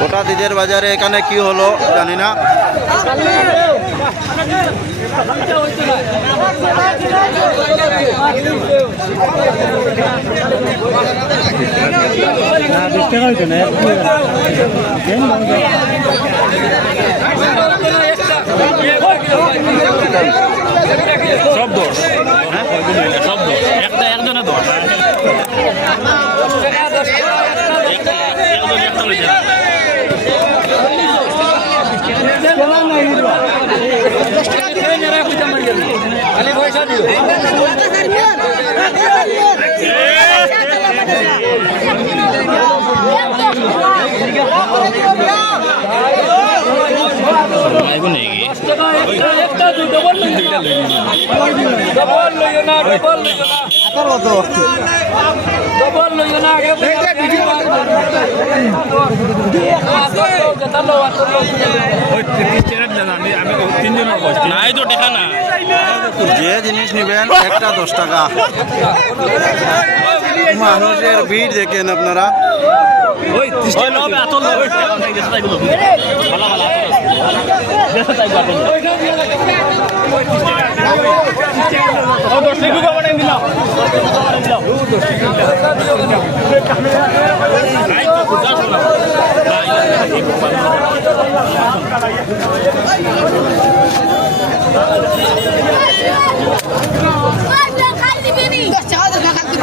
হঠাৎ ঈদের বাজারে এখানে কি হলো জানি না। সব দোষ, সব দোষ, একটা একজনে দোষ। যে জিনিস নেবেন একটা 10 টাকা। মানুষের ভিড় দেখেন আপনারা।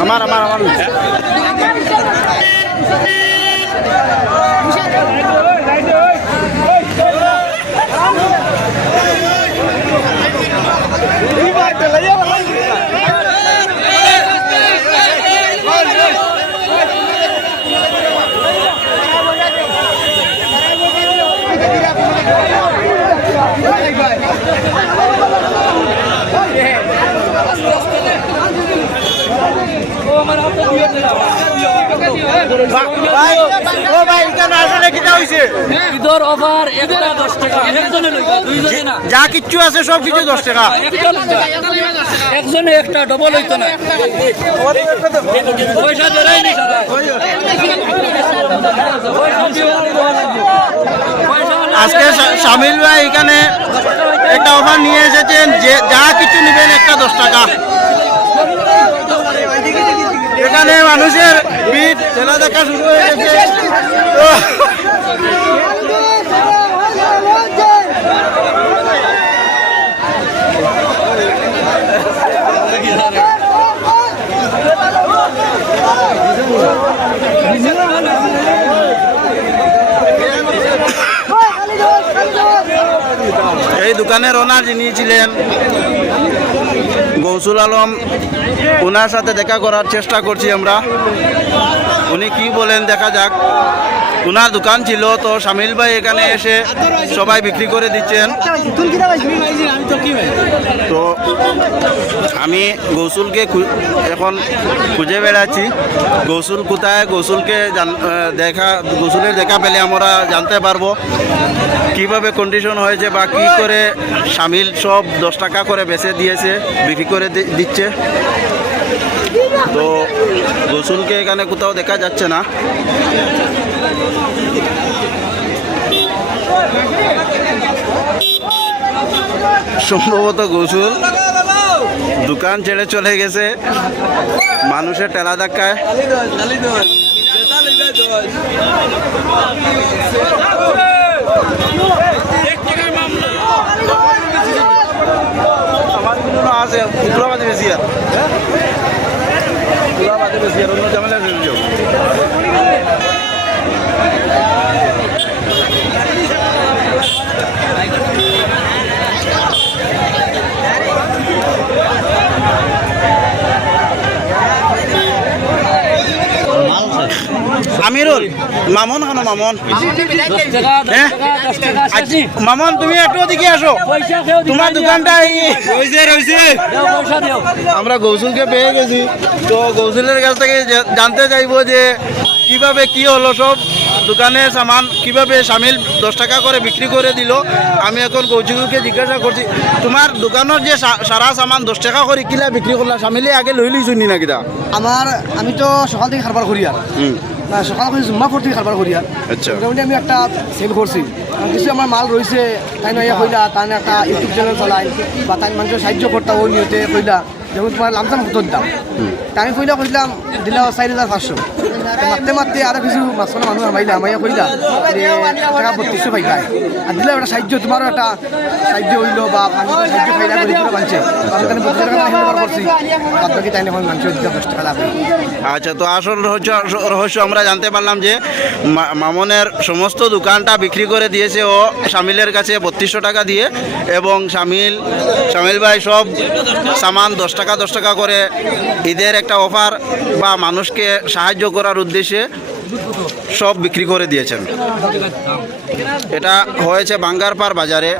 আমার যা কিচ্ছু আছে সব কিছু 10 টাকা। একজনে একটা ডবল হইতো না, পয়সা ধরেই আজকে শামিল ভাই এখানে একটা অফার নিয়ে এসেছেন যে যা কিছু নেবেন একটা 10 টাকা। এখানে মানুষের ভিড় খেলা দেখা শুরু হয়ে গেছে। এই দোকানের ওনার যিনি ছিলেন গৌসুল আলম, ওনার সাথে দেখা করার চেষ্টা করছি আমরা। উনি কি বলেন দেখা যাক। ওনার দোকান ছিল, তো শামিল ভাই এখানে এসে সবাই বিক্রি করে দিচ্ছেন। তো আমি গৌসুলকে এখন খুঁজে বেড়াচ্ছি। গৌসুল কোথায়, গৌসুলের দেখা পেলে আমরা জানতে পারবো কিভাবে কন্ডিশন হয়েছে বা কি করে শামিল সব 10 টাকা করে বেচে দিয়েছে, বিক্রি করে দিচ্ছে। তো গৌসুলকে এখানে কোথাও দেখা যাচ্ছে না। সম্ভবত গৌসুল দোকান ছেড়ে চলে গেছে মানুষের ঠেলা ধাক্কায়। আমার আছে উত্তরাবাদে বেশি আর উত্তরাবাদে বেশি আর অন্য ঝামেলা আমিরুল মামুন খানো মামুন মামুন তুমি একটু দিকে আসো, তোমার দোকানটা আমরা গৌসুলকে পেয়ে গেছি। তো গৌসুলের কাছ থেকে জানতে চাইবো যে কিভাবে কি হলো, সব দোকানের সামান কিভাবে শামিল 10 টাকা করে বিক্রি করে দিল। আমি এখন গৌসুলকে জিজ্ঞাসা করছি তোমার দোকানের যে সারা সামান 10 টাকা করে কিলা বিক্রি করলা, শামিলে আগে লই লইছুনি না কিনা? আমি তো সকাল থেকে খাবার করি আর সকাল করে জুম্মা পড়তে কারবার করিয়া আচ্ছা মোটামুটি আমি একটা সেল করছি আর কিছু আমার মাল রয়েছে তাই নয় কইলা তাই একটা ইউটিউব চ্যানেল চালাই বা তাই মানুষের সাহায্য করতাম ওই নিয়তে কইলা যেমন তোমার লামসাম উত্তর দাম তা আমি কইলা কইলাম দিলা 4,500 মারতে মারতে আরো কিছু মাঝখানে মানুষ আমাইলা আমাইয়া কইলা যে টাকা 3200 পাইলা আর দিলাম একটা সাহায্য তোমারও একটা সাহায্য হইলো বা মানুষের সাহায্য পাইলা করে পুরো বানছে আমি তাহলে 32 টাকা আমি ব্যবহার করছি বাদ বাকি তাই এখন মানুষের দিতে 10 টাকা লাভ আচ্ছা তো আসল রহস্য আমরা জানতে পারলাম যে মামনের সমস্ত দোকানটা বিক্রি করে দিয়েছে ও শামিলের কাছে 3200 টাকা দিয়ে এবং শামিল ভাই সব সামান 10 টাকা করে ঈদের একটা অফার বা মানুষকে সাহায্য করার উদ্দেশ্যে সব বিক্রি করে দিয়েছেন। এটা হয়েছে বাঙ্গারপাড় বাজারে।